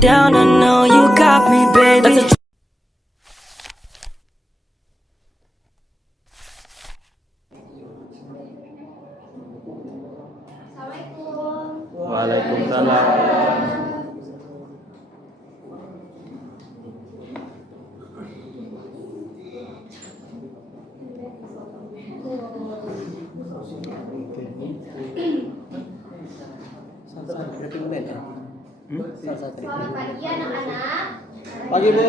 down, I know you got me, baby. Waalaikumsalam. Selamat pagi anak-anak. Pagi Bu.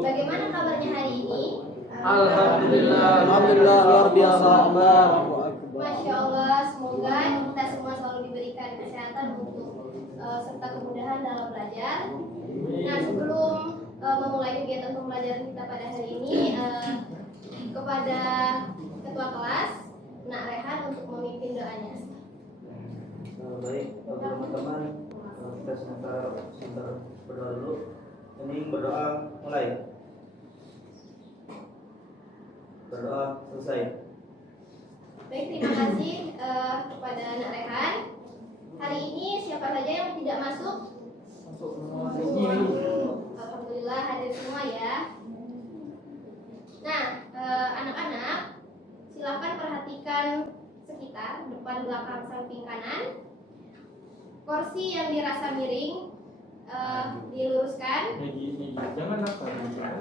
Bagaimana kabarnya hari ini? Alhamdulillah luar biasa. Masya Allah, semoga kita semua selalu diberikan kesehatan untuk serta kemudahan dalam belajar. Nah, sebelum memulai kegiatan pembelajaran kita pada hari ini, kepada ketua kelas, Nak Rehan untuk memimpin doanya. Baik, teman-teman, kita sebentar berdoa dulu. Ini berdoa mulai. Berdoa selesai. Baik, terima kasih kepada Nak Rehan. Hari ini siapa saja yang tidak masuk? Alhamdulillah hadir semua ya. Nah, anak-anak, silakan perhatikan sekitar, depan, belakang, samping, kanan. Kursi yang dirasa miring diluruskan.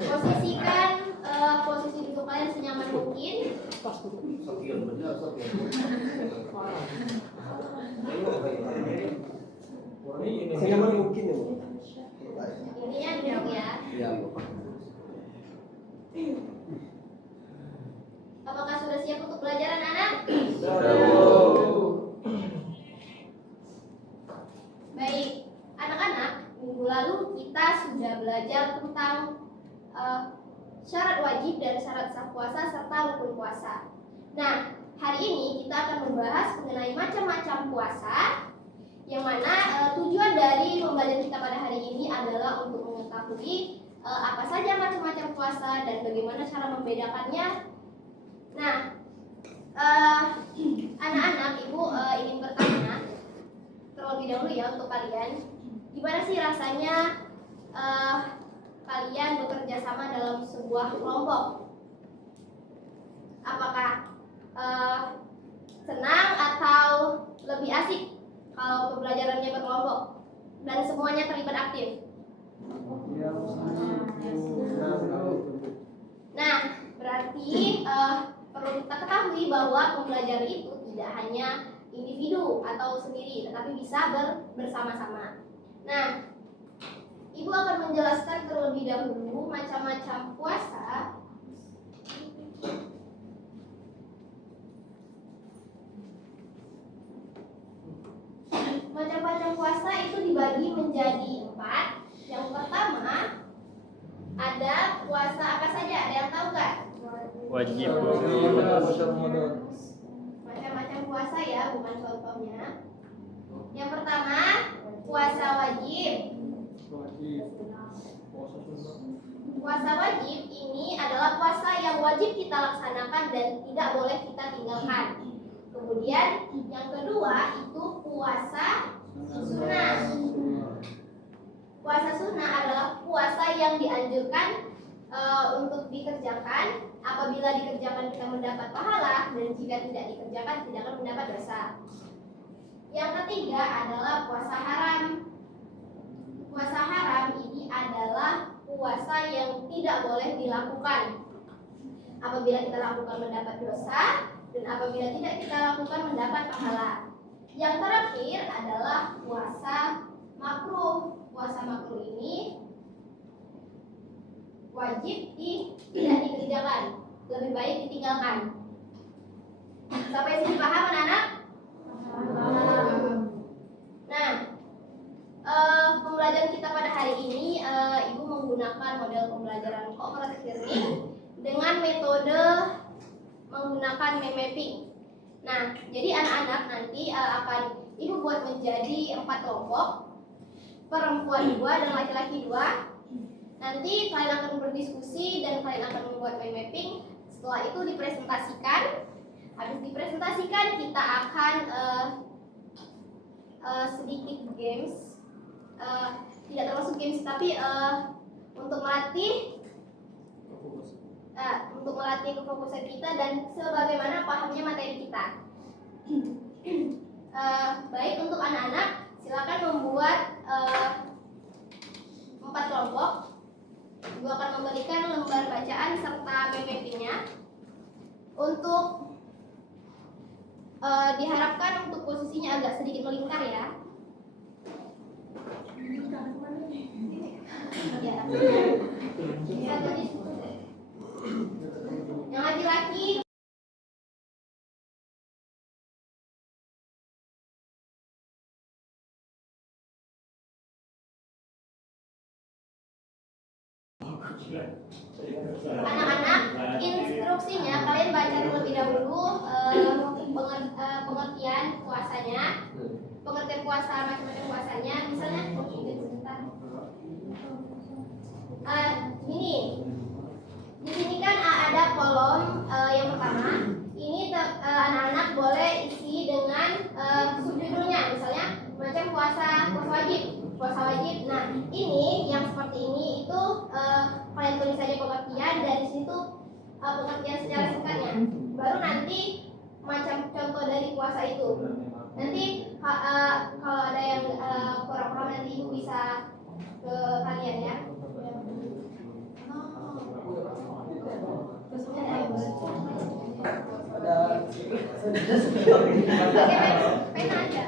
Posisikan posisi duduk kalian senyaman mungkin. Senyaman mungkin ya Bu. Ininya duduk ya. Iya Bu. Apakah sudah siap untuk belajar anak-anak? Baik, anak-anak, minggu lalu kita sudah belajar tentang syarat wajib dan syarat sah puasa serta rukun puasa. Nah, hari ini kita akan membahas mengenai macam-macam puasa, yang mana tujuan dari pembelajaran kita pada hari ini adalah untuk mengetahui apa saja macam-macam puasa dan bagaimana cara membedakannya. Nah, anak-anak, Ibu ingin bertanya terlebih dahulu ya untuk kalian, gimana sih rasanya kalian bekerja sama dalam sebuah kelompok? Apakah senang atau lebih asik kalau pembelajarannya berkelompok dan semuanya terlibat aktif? Nah, berarti perlu kita ketahui bahwa pembelajaran itu tidak hanya individu atau sendiri, tetapi bisa bersama-sama. Nah, Ibu akan menjelaskan terlebih dahulu macam-macam puasa. Macam-macam puasa itu dibagi menjadi 4. Yang pertama, ada puasa apa saja? Ada yang tahu nggak? Wajib. Macam-macam puasa ya, bukan contohnya. Yang pertama, puasa wajib. Puasa wajib ini adalah puasa yang wajib kita laksanakan dan tidak boleh kita tinggalkan. Kemudian yang kedua itu puasa sunnah. Puasa sunnah adalah puasa yang dianjurkan untuk dikerjakan. Apabila dikerjakan kita mendapat pahala, dan jika tidak dikerjakan tidak akan mendapat dosa. Yang ketiga adalah puasa haram. Puasa haram ini adalah puasa yang tidak boleh dilakukan. Apabila kita lakukan mendapat dosa, dan apabila tidak kita lakukan mendapat pahala. Yang terakhir adalah puasa makruh. Puasa makruh ini wajib tidak dikerjakan, lebih baik ditinggalkan. Sampai sini paham anak-anak? Nah, pembelajaran kita pada hari ini, Ibu menggunakan model pembelajaran cooperative learning dengan metode menggunakan mind mapping. Nah, jadi anak-anak nanti akan Ibu buat menjadi 4 kelompok, perempuan 2 dan laki-laki 2. Nanti kalian akan berdiskusi dan kalian akan membuat mind mapping. Setelah itu dipresentasikan. Habis dipresentasikan kita akan sedikit games. tidak termasuk games, tapi untuk melatih kefokusan kita dan sebagaimana pahamnya materi kita. Baik, untuk anak-anak silakan membuat 4 kelompok. Ibu akan memberikan lembar bacaan serta PPT-nya. Untuk diharapkan untuk posisinya agak sedikit melingkar ya. Yang laki-laki anak-anak, instruksinya kalian baca terlebih dahulu pengertian puasanya, pengertian puasa, macam-macam puasanya. Misalnya sebentar. Gini, di sini kan ada kolom yang pertama. Ini anak-anak boleh isi dengan subjudulnya, misalnya macam puasa wajib. Nah, ini yang seperti ini itu kalian tulis saja pengertian, dari situ pengertian secara singkatnya. Baru nanti macam contoh dari puasa itu. Nanti kalau ada yang kurang paham nanti ibu bisa ke kalian ya. Pena aja.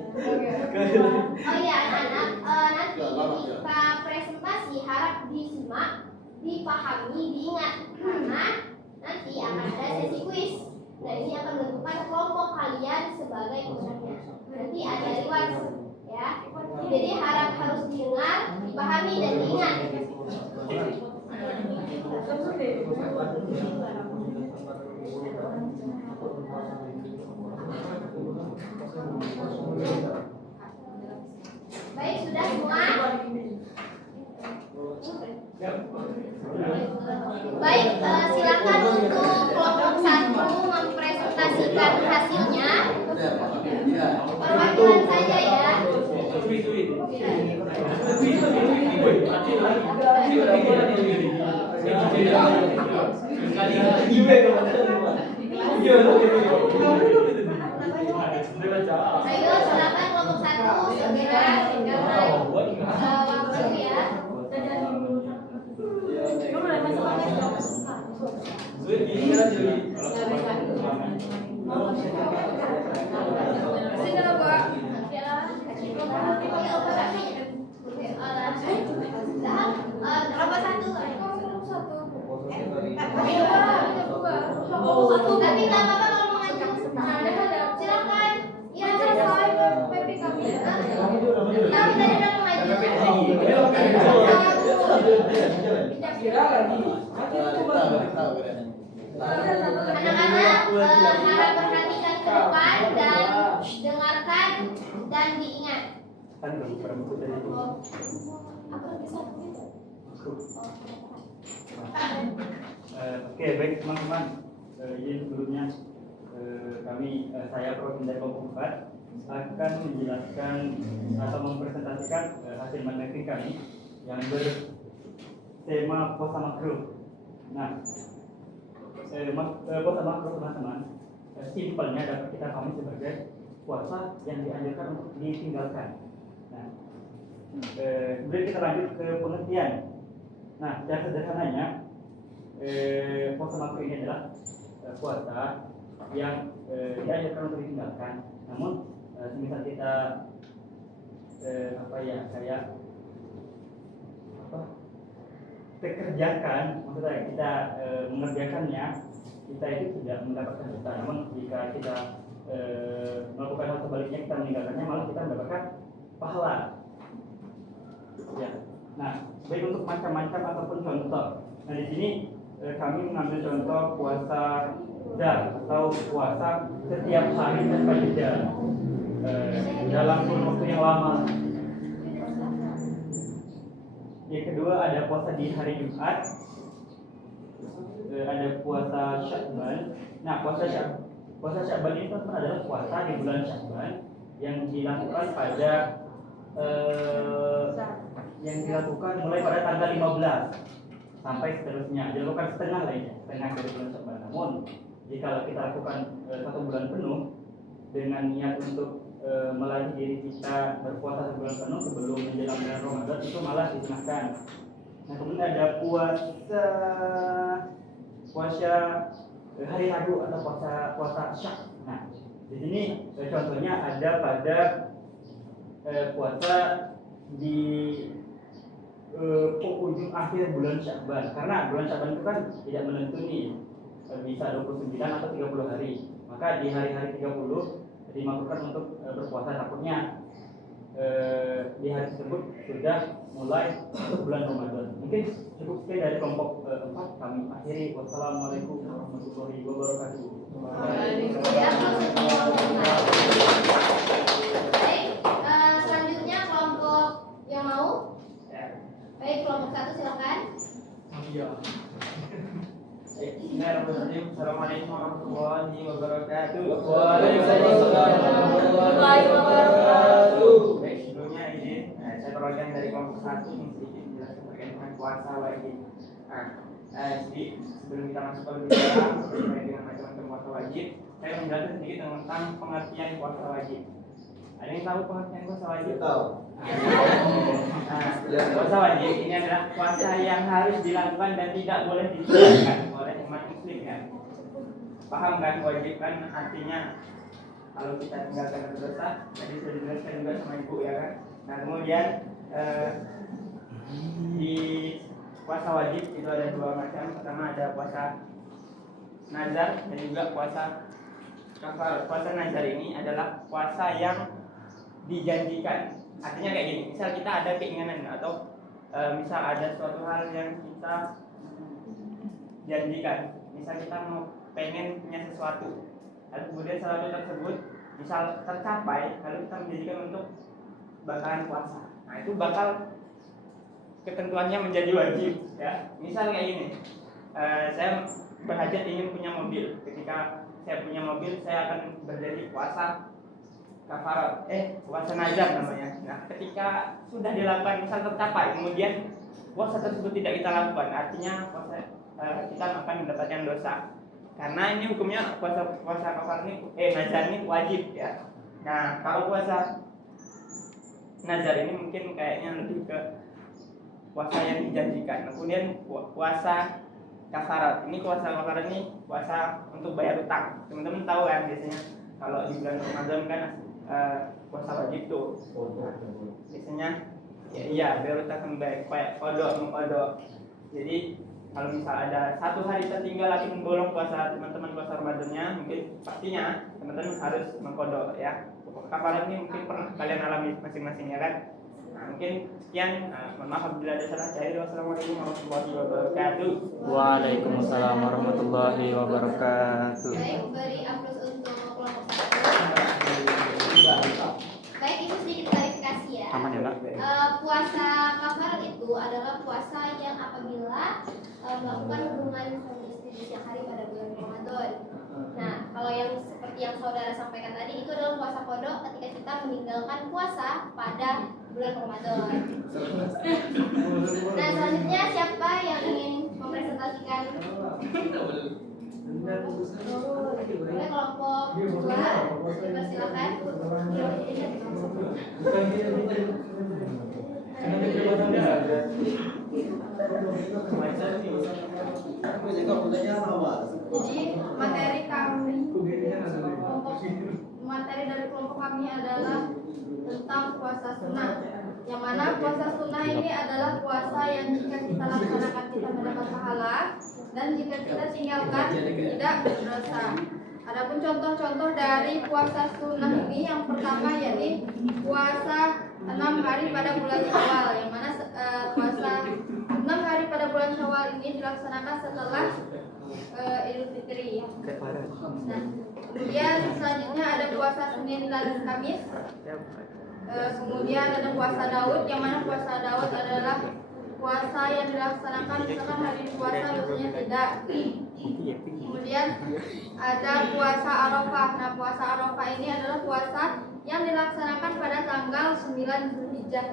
Oh iya anak-anak, nanti ketika presentasi harap disimak, dipahami, diingat, karena nanti akan ada sesi kuis. Nah, ini akan menentukan kelompok kalian sebagai pemenangnya. Nanti ada reward ya. Jadi harus didengar, dipahami dan diingat. Baik, sudah semua? Baik, silakan untuk kelompok 1 mempresentasikan hasilnya. Perwakilan saja ya. Ayo silakan kelompok 1 segera waktu ya. Segera Pak. Tapi nggak apa-apa kalau mau ngajak. Silakan. Ya selesai PP kami. Tapi tadi udah mengajukan. Anak-anak harap perhatikan ke depan dan dengarkan dan diingat. Aku bisa Oke, baik teman-teman. Izin sebelumnya saya Prof. dari kelompok 4 akan menjelaskan atau mempresentasikan hasil matematik kami yang bertema pola makro. Nah, pola makro teman-teman simpelnya dapat kita pahami sebagai puasa yang dianjurkan untuk ditinggalkan. Nah, kemudian kita lanjut ke pengertian. Nah, secara sederhananya puasa makro ini adalah puasa yang dianjurkan untuk ditinggalkan. Namun semisal kita kerjakan, maksudnya kita mengerjakannya, kita itu tidak mendapatkan dosa. Namun jika kita melakukan hal sebaliknya, kita meninggalkannya, malah kita mendapatkan pahala. Ya. Nah, baik untuk macam-macam ataupun contoh. Nah, di sini kami mengambil contoh puasa dar atau puasa setiap hari tanpa jeda dalam kurun waktu yang lama. Yang kedua ada puasa di hari Jumat, ada puasa Sya'ban. Nah, puasa Sya'ban ini adalah puasa di bulan Sya'ban yang dilakukan pada mulai pada tanggal 15 sampai seterusnya, dilakukan setengah lainnya, setengah dari bulan Sya'ban. Namun jika kita lakukan 1 bulan penuh dengan niat untuk melatih diri kita berpuasa sebulan penuh sebelum menjelang bulan Ramadan, itu malah disunahkan. Nah, kemudian ada puasa hari Rabu atau puasa Syak. Nah, di sini contohnya ada pada puasa di ujung akhir bulan Sya'ban, karena bulan Sya'ban itu kan tidak menentu nih, bisa 29 atau 30 hari. Maka di hari-hari 30 dimaksudkan untuk berpuasa, takutnya di hari tersebut sudah mulai bulan Ramadan. Mungkin cukup sekian dari kelompok 4, kami akhiri. Wassalamualaikum warahmatullahi wabarakatuh. Baik, selanjutnya kelompok yang mau. Baik, kelompok 1 silakan. Bismillahirrahmanirrahim. Assalamualaikum warahmatullahi wabarakatuh. Waalaikumsalam warahmatullahi wabarakatuh. Baik, sebelumnya izin saya perwakilan dari kelompok 1 yang sedikit menjelaskan terkait dengan puasa wajib. Jadi sebelum kita masuk ke lebih dalam terkait dengan macam-macam puasa wajib, saya menjelaskan sedikit tentang pengertian puasa wajib. Ada yang tahu pengertian puasa wajib? Tahu. Puasa wajib ini adalah puasa yang harus dilakukan dan tidak boleh ditinggalkan oleh umat muslim, ya. Paham kan? Wajib kan artinya kalau kita tinggalkan berdosa. Tadi sudah dijelaskan juga sama ibu, ya kan. Nah, kemudian di puasa wajib itu ada 2 macam. Pertama ada puasa nazar dan juga puasa kafar. Puasa nazar ini adalah puasa yang dijanjikan. Artinya kayak gini, misal kita ada keinginan atau misal ada suatu hal yang kita janjikan, misal kita mau pengen punya sesuatu, lalu kemudian sesuatu tersebut misal tercapai, lalu kita menjadikan untuk bakalan puasa. Nah, itu bakal ketentuannya menjadi wajib, ya. Misal kayak gini, saya berhajat ingin punya mobil. Ketika saya punya mobil, saya akan berjanji puasa kafarat, puasa nazar namanya. Nah, ketika sudah dilakukan, misal tercapai, kemudian puasa tersebut tidak kita lakukan, artinya puasa kita akan mendapatkan dosa. Karena ini hukumnya puasa kafarat ini, nazar ini wajib, ya. Nah, kalau puasa nazar ini mungkin kayaknya lebih ke puasa yang dijanjikan. Kemudian puasa kafarat, ini puasa kafarat ini puasa untuk bayar utang. Teman-teman tahu kan, biasanya kalau di bulan Ramadan kan puasa wajib tuh, biasanya ya bayar utang kembali kayak kodok. Jadi kalau misal ada 1 hari tertinggal lagi menggolong puasa teman-teman puasa Ramadannya, mungkin pastinya teman-teman harus mengkodok, ya. Kafarat ini mungkin pernah kalian alami masing-masing, ya kan. Nah, mungkin sekian. Mohon maaf apabila ada salah saya. Wassalamualaikum warahmatullahi wabarakatuh. Waalaikumsalam warahmatullahi wabarakatuh. Baik, beri aplaus untuk kelompok 1. Baik, itu sedikit klarifikasi, ya. Aman ya, Mbak? Puasa kafarat itu adalah puasa yang apabila melakukan hubungan suami istri di siang hari pada bulan Ramadan. Nah, kalau yang seperti yang saudara sampaikan tadi itu adalah puasa kodok ketika kita meninggalkan puasa pada bulan Ramadan. Nah, selanjutnya siapa yang ingin mempresentasikan? Boleh kelompok 2, dipersilakan. Jadi materi dari kelompok kami adalah tentang puasa sunnah. Yang mana puasa sunnah ini adalah puasa yang jika kita laksanakan kita mendapat pahala, dan jika kita tinggalkan tidak berdosa. Adapun contoh-contoh dari puasa sunnah ini, yang pertama yakni puasa 6 hari pada bulan Syawal, yang mana puasa 6 hari pada bulan Syawal ini dilaksanakan setelah Idul Fitri. Nah, kemudian selanjutnya ada puasa Senin dan Kamis. Kemudian ada puasa Daud, yang mana puasa Daud adalah puasa yang dilaksanakan misalkan hari puasa biasanya tidak. Kemudian ada puasa Arafah. Nah, puasa Arafah ini adalah puasa yang dilaksanakan pada tanggal 9 Zulhijjah.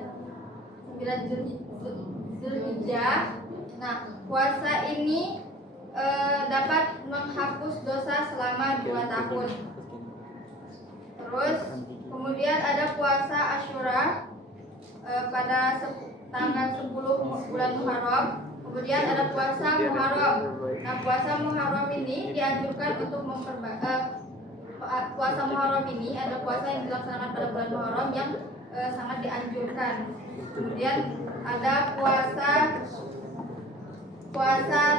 9 Zulhijjah. Nah, puasa ini dapat menghapus dosa selama 2 tahun. Terus kemudian ada puasa Asyura pada tanggal 10 bulan Muharram. Kemudian ada puasa Muharram. Nah, puasa Muharram ini dianjurkan untuk puasa Muharram ini ada puasa yang dilaksanakan pada bulan Muharram yang sangat dianjurkan. Kemudian ada puasa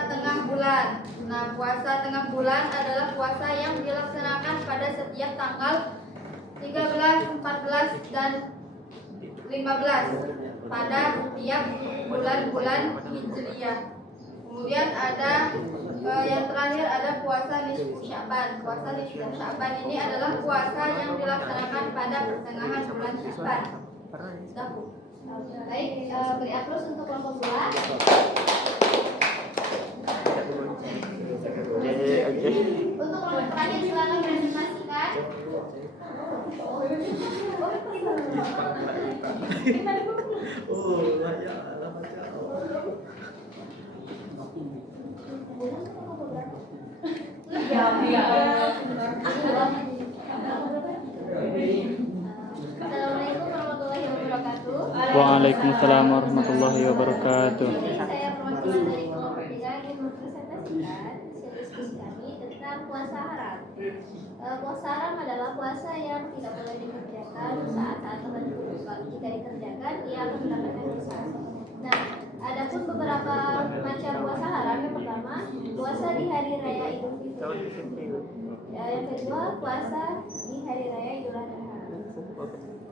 tengah bulan. Nah, puasa tengah bulan adalah puasa yang dilaksanakan pada setiap tanggal 13, 14, dan 15 pada setiap bulan-bulan Hijriyah. Kemudian ada yang terakhir ada puasa nisfu Sya'ban. Puasa nisfu Sya'ban ini adalah puasa yang dilaksanakan pada pertengahan bulan Sya'ban. Baik, beri aplaus untuk kelompok 2. Untuk kelompok terakhir silakan presentasikan. Assalamualaikum warahmatullahi wabarakatuh. Waalaikumsalam warahmatullahi wabarakatuh. Saya perwakilan dari kelompok 3 yang mempresentasikan hasil diskusi kami tentang puasa haram. Puasa haram adalah puasa yang tidak boleh dikerjakan saat-saat tertentu. Kalau jika dikerjakan, ia akan mendapatkan dosa. Nah, adapun beberapa macam puasa haram. Yang pertama, puasa di hari raya Idul Fitri. Yang kedua, puasa di hari raya Idul Adha.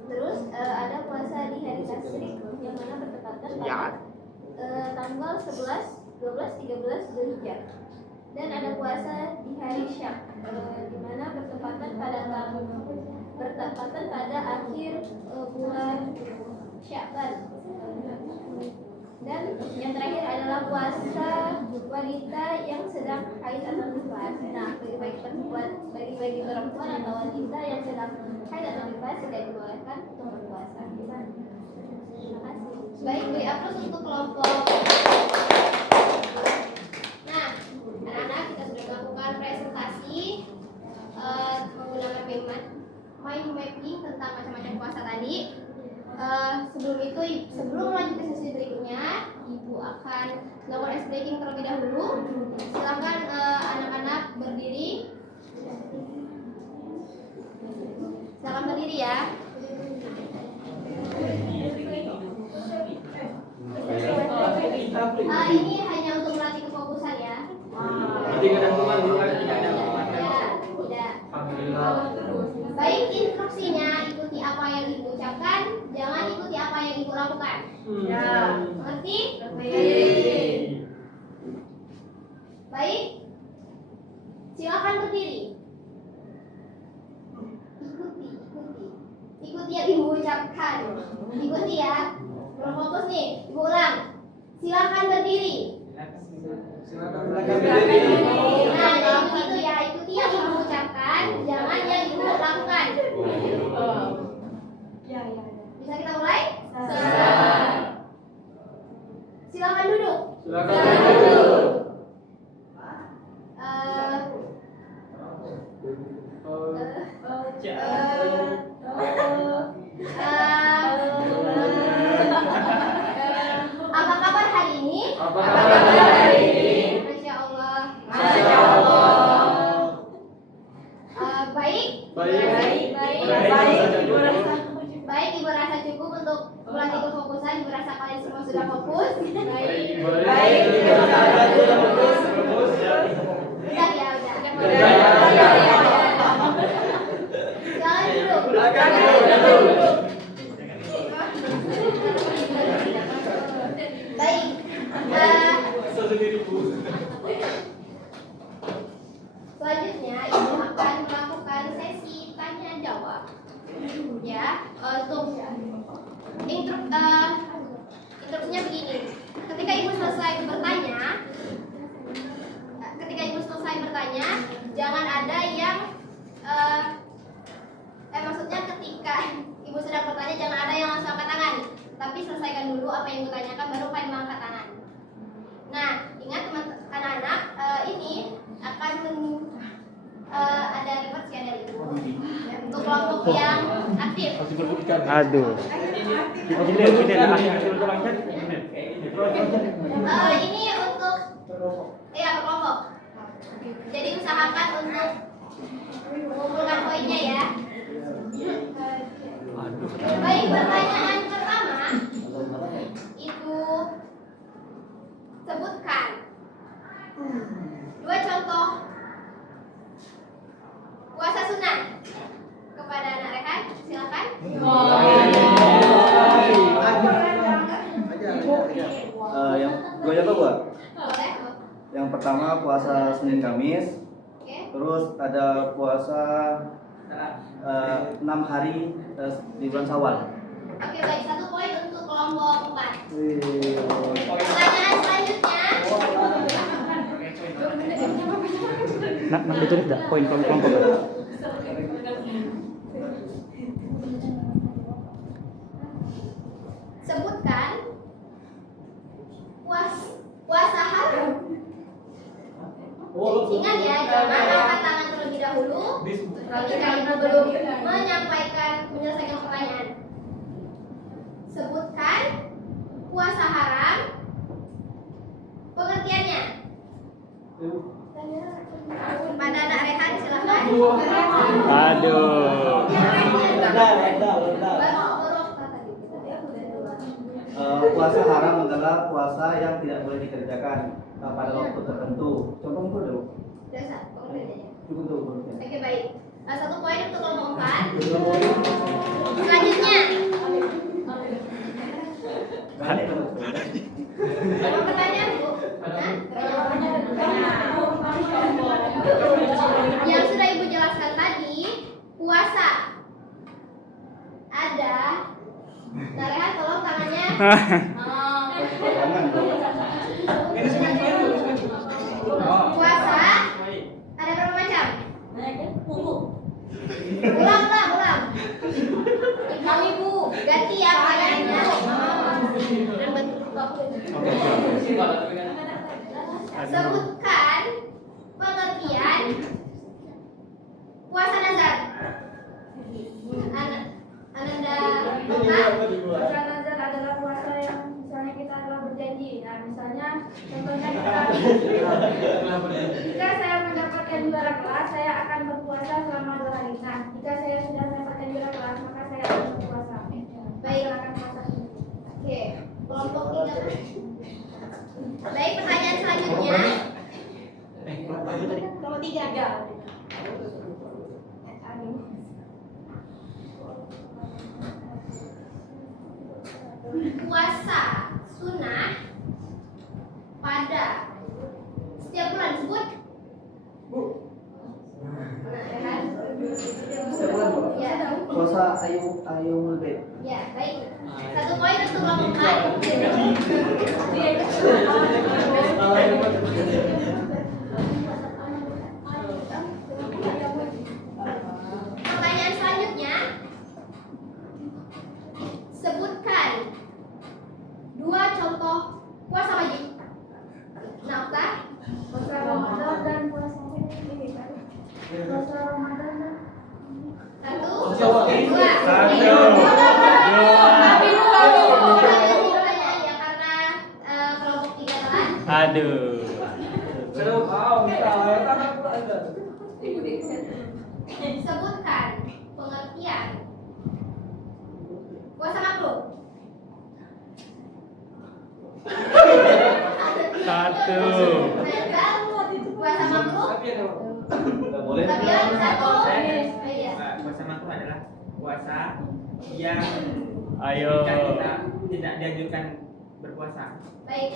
Terus ada puasa di hari tasyrik, yang mana bertepatan pada tanggal 11, 12, 13 Zulhijjah. Dan ada puasa di hari Syak, di mana bertepatan pada akhir bulan Sya'ban. Dan yang terakhir adalah puasa wanita yang sedang haid atau nifas. Nah, bagi perempuan atau wanita yang sedang haid atau nifas tidak dibolehkan untuk berpuasa. Terima kasih. Baik, beri aplaus untuk kelompok. Nah, anak-anak, kita sudah melakukan presentasi menggunakan mind mapping tentang macam-macam puasa tadi. Sebelum lanjut ke sesi berikutnya, Ibu akan melakukan ice breaking terlebih dahulu. Silakan anak-anak berdiri. Silakan berdiri ya. Ini hanya untuk melatih kefokusan ya. Tidak. Baik, instruksinya ikuti apa yang Ibu ucapkan, jangan ikuti apa yang Ibu lakukan. Ya. Mengerti? Baik. Silakan berdiri. Ikuti yang Ibu ucapkan. Ikuti ya. Belum fokus nih. Ibu ulang. Silakan berdiri. Nah, jadi begitu ya, ikuti yang ibu ucapkan, jangan yang ibu lakukan. Bisa kita mulai? Silakan duduk. Apa kabar hari ini? Masya Allah. Baik. Baik, ibu rasa cukup untuk melatih kefokusan. Ibu rasa kalian semua sudah fokus. Udah ya, udah. Silakan duduk. Baik. Selanjutnya ibu akan melakukan sesi tanya jawab. Ya, untuk instruksinya begini. Ketika ibu selesai bertanya, jangan ada yang maksudnya ketika ibu sedang bertanya jangan ada yang langsung angkat tangan, tapi selesaikan dulu apa yang ibu tanyakan baru kalian mengangkat tangan. Nah, ingat anak-anak, ini akan ada reward ada itu untuk kelompok yang aktif. Aduh. Ini untuk kelompok. Jadi usahakan untuk mengumpulkan poinnya ya. Baik, pertanyaan pertama itu sebutkan 2 contoh puasa sunnah kepada anak Rehan. Silakan. Yang gue apa gua? Boleh. Yang pertama puasa Senin Kamis. Oke. Terus ada puasa 6 hari di bulan Syawal. Oke, baik. 1 poin untuk kelompok 4. Pertanyaan selanjutnya. Nak ditulis enggak poin kelompok? Sebutkan puasa haram. Ingat ya, jangan angkat tangan terlebih dahulu ketika ibu belum menyelesaikan pertanyaan. Sebutkan puasa haram, pengertiannya. Pada anak Rehan, silakan. Aduh. Puasa haram adalah puasa yang tidak boleh dikerjakan pada waktu tertentu. Contoh itu dulu. Dasar, pengertiannya. Cukup tuh. Oke, baik. 1 poin untuk kelompok 4. Selanjutnya. Apa pertanyaan, Bu? Yang sudah Ibu jelaskan tadi, puasa. Ada. Nah, Rehan, tolong tangannya. Puasa. Ada berapa macam? Ulang. Ibu. Ganti ya pertanyaannya. Sebutkan pengertian puasa nazar. Ananda, Puasa nazar adalah puasa yang misalnya kita telah berjanji. Nah, misalnya contohnya jika saya mendapatkan juara kelas, saya akan berpuasa selama 2 hari. Nah, jika saya sudah mendapatkan juara kelas, maka saya akan berpuasa. Baik. Silakan puasa. Oke, kelompok 3. Baik, pertanyaan selanjutnya. Kelompok 3. Puasa sunnah pada setiap bulan disebut. Ya, Puasa Ayyamul Bid. ya, baik. 1 poin untuk kelompok 4. Aduh. Sebutkan pengertian kuasa makhluk. Satu. Kuasa makhluk. Nggak boleh. Tapi yang satu. Iya. Kuasa makhluk adalah kuasa yang Ayo. ketika kita tidak dianjurkan berpuasa. Baik.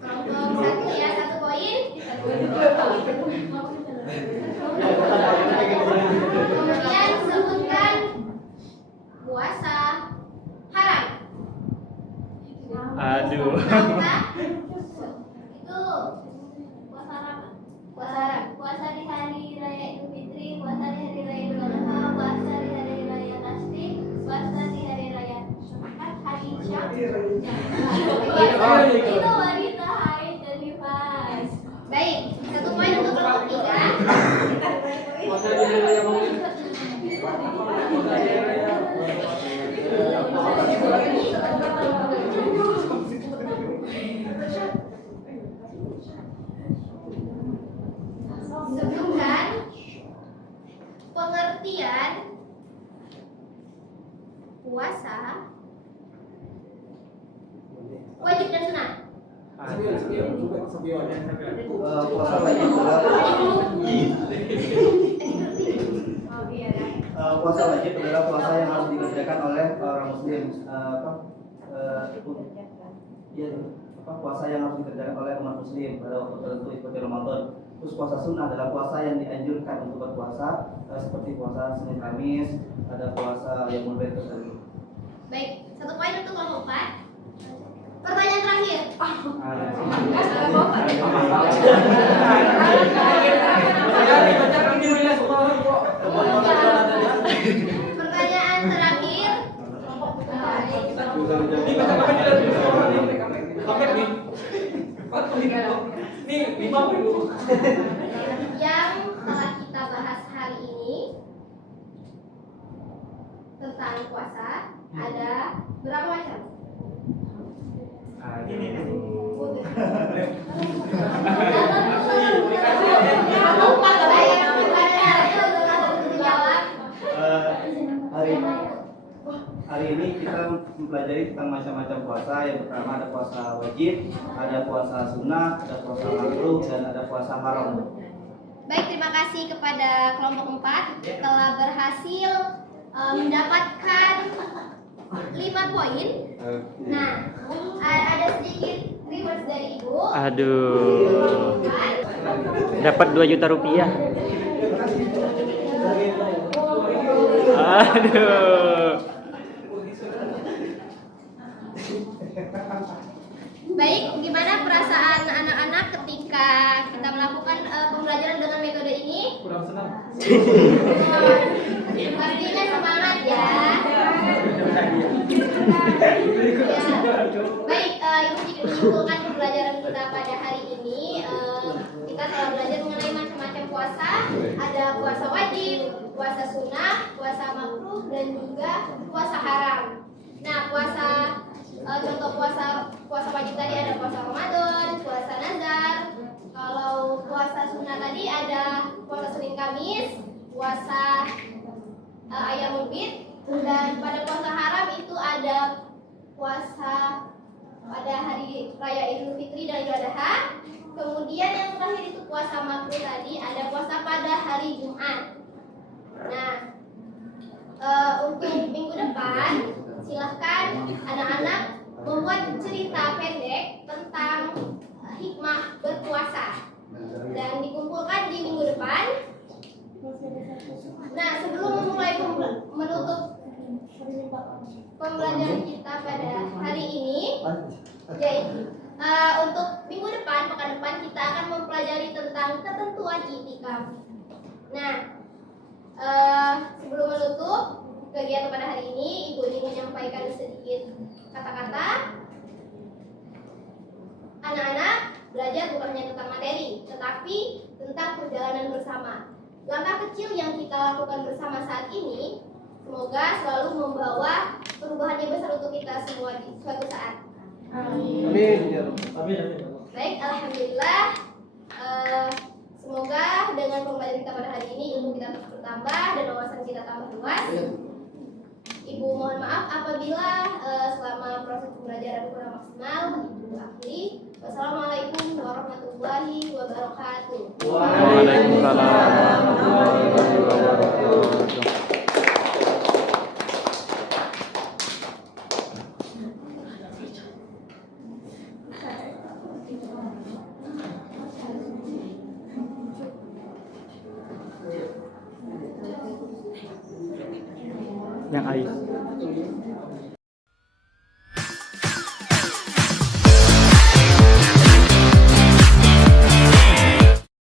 Kelompok satu ya, 1 poin. Kemudian sebutkan puasa haram. Aduh. Kita itu puasa haram. Puasa haram. Puasa di hari raya Idul Fitri, puasa di hari raya Idul Adha, puasa di hari raya Tasrik, puasa di hari raya hari Isya. Itu wanita haid dan nifas. Baik, 1 poin untuk kelompok 3. Sebutkan pengertian puasa wajib dan sunat. Puasa wajib adalah puasa wajib adalah puasa yang harus dikerjakan oleh orang muslim. Puasa yang harus dikerjakan oleh umat muslim pada waktu tertentu seperti Ramadan. Terus puasa sunnah adalah puasa yang dianjurkan untuk berpuasa, seperti puasa Senin Kamis, ada puasa yang mulai tadi. Baik, 1 poin untuk kelompok 4. Pertanyaan terakhir. Pertanyaan terakhir. Yang telah kita bahas hari ini tentang puasa ada berapa macam? Hari ini kita mempelajari tentang macam-macam puasa. Yang pertama ada puasa wajib, ada puasa sunnah, ada puasa makruh, dan ada puasa haram. Baik, terima kasih kepada kelompok 4 telah berhasil mendapatkan 5 poin. Nah, ada sedikit rewards dari Ibu. Aduh. Dapat 2 juta rupiah. Aduh. Baik, gimana perasaan anak-anak ketika kita melakukan pembelajaran dengan metode ini? Kurang senang. Pastinya semangat ya. Baik, Ibu sedikit menyimpulkan pembelajaran kita pada hari ini. Kita telah belajar mengenai macam-macam puasa. Ada puasa wajib, puasa sunnah, puasa makruh, dan juga puasa haram. Nah, contoh puasa wajib tadi ada puasa Ramadan, puasa Nazar. Kalau puasa sunnah tadi ada puasa Senin Kamis, puasa Ayyamul Bid, dan pada puasa haram itu ada puasa pada hari raya Idul Fitri dan Idul Adha. Kemudian yang terakhir itu puasa makruh tadi ada puasa pada hari Jumat. Nah, untuk minggu depan silahkan anak-anak membuat cerita pendek tentang hikmah berpuasa dan dikumpulkan di minggu depan. Nah, sebelum memulai menutup pembelajaran kita pada hari ini, yaitu untuk minggu depan, pekan depan kita akan mempelajari tentang ketentuan i'tikaf. Nah, sebelum menutup kegiatan pada hari ini, Ibu ingin menyampaikan sedikit kata-kata. Anak-anak belajar bukan hanya tentang materi, tetapi tentang perjalanan bersama. Langkah kecil yang kita lakukan bersama saat ini, semoga selalu membawa perubahan yang besar untuk kita semua di suatu saat. Amin. Amin. Baik, alhamdulillah. Semoga dengan pembelajaran kita pada hari ini ilmu kita terus bertambah dan wawasan kita tambah luas. Ibu mohon maaf apabila selama proses pembelajaran kurang maksimal. Ibu akhiri. Wassalamualaikum warahmatullahi wabarakatuh. Waalaikumsalam warahmatullahi wabarakatuh. Yang air.